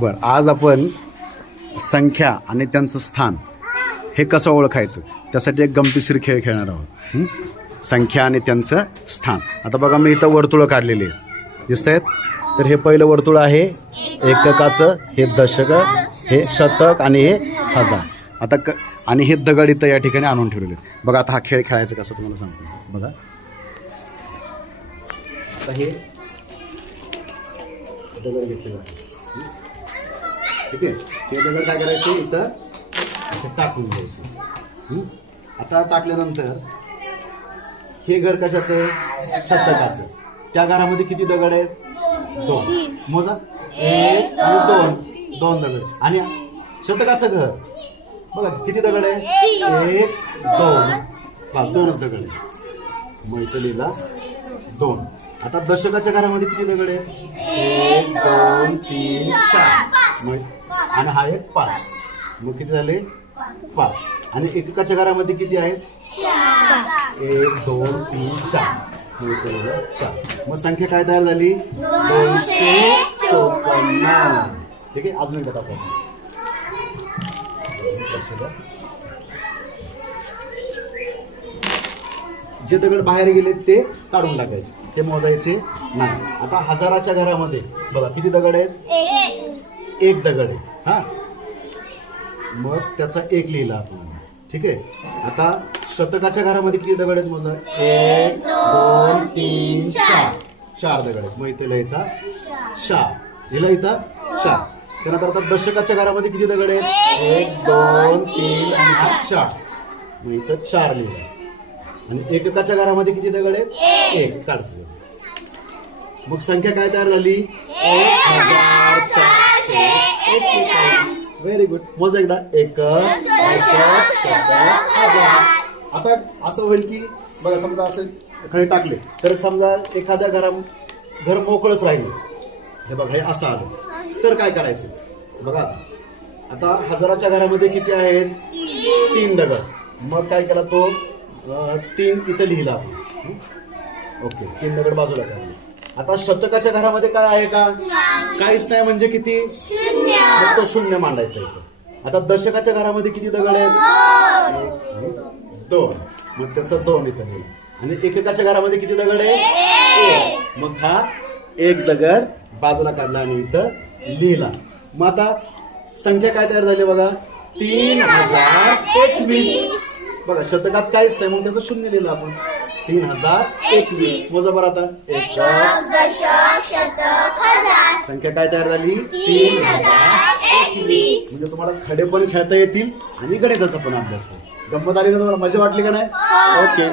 बर आज आपण संख्या आणि त्यांचं स्थान हे कसं ओळखायचं? त्यासाठी एक गमतीशीर खेळ खेळणार आहोत. संख्या आणि त्यांचं स्थान. आता बघा मी इथं वर्तुळं काढलेली आहे. दिसत आहेत तर हे पहिलं वर्तुळ आहे. एककाचं हे दशक हे शतक आणि हे हजार. आता क आणि हे दगड इथं या ठिकाणी आणून ठेवलेले आहेत. बघा आता हा खेळ खेळायचा कसं तुम्हाला सांगतो. बघा. आता हे दगड घेतलेलं आहे. ठीक आहे ते दगड काय करायचे इथं? असं टाकून द्यायचं. आता टाकल्यानंतर हे घर कशाचं? शतकाचं. त्या घरामध्ये किती दगड आहेत? दोन. मोजा? एक आणि दोन. दोन दगड. आणि शतकाचं घर? बघा किती दगड आहे एक दोन. बस दोनच दगड आहे मैथलीला दोन. आता दशकाच्या घरामध्ये किती दगड आहे एक दोन तीन चार. मै आणि हा एक पाच. मग किती झाले? पाच. आणि एककाच्या घरामध्ये किती आहेत? एक दोन तीन चार. चार. मग संख्या काय तयार झाली? दोनशे चौपन्न. ठीक आहे अजून एकदा आपण. जे दगड बाहेर गेले ते काढून टाकायचे. ते मोजायचे नाही. आता हजाराच्या घरामध्ये बघा किती दगड आहेत? एक दगड आहे. हा. मग त्याचा एक लिहिला आपण. ठीक आहे? आता शतकाच्या घरामध्ये किती दगड आहेत मोजा? एक दोन तीन चार. चार दगड आहेत. मग इथे लिहायचा चार लिहिला इथं? चार त्यानंतर आता दशकाच्या घरामध्ये किती दगड आहेत? एक दोन तीन आणि चार. मग इथं चार लिहिला. आणि एककाच्या घरामध्ये किती दगड आहेत? एक. काढायचं मग संख्या काय तयार झाली? एक हजार एक्केचाळीस व्हेरी गुड मोज एकदा एक आता असं होईल की बघा समजा असं खडे टाकले तर समजा एखाद्या घरा घर मोकळच राहिलं. हे बघा हे असं आलं. तर काय करायचं? बघा आता. आता हजाराच्या घरामध्ये किती आहेत? तीन दगड. मग काय केला तो? तीन इथं लिहिला आपण? ओके तीन दगड बाजूला काढले आता शतकाच्या घरामध्ये काय आहे का? काहीच नाही म्हणजे किती? मग तो शून्य मांडायचा इथं आता दशकाच्या घरामध्ये किती दगड आहेत? दोन. मग त्याचं दोन इथं आणि एककाच्या घरामध्ये किती दगड आहे एक. मग हा एक दगड बाजूला काढला आणि इथं लिहिला. मग आता संख्या काय तयार झाली बघा? तीन हजार एकवीस. बघा शतकात काहीच नाही मग त्याचं शून्य लिहिलं आपण. तीन हजार एकवीस. मोजा बरं आता. एक संख्या काय तयार झाली? तीन हजार एकवीस. म्हणजे तुम्हाला खडे पण खेळता येतील आणि गणिताचा पण अभ्यास होईल. गंमत आली ना तुम्हाला? मजा वाटली का नाही? ओके.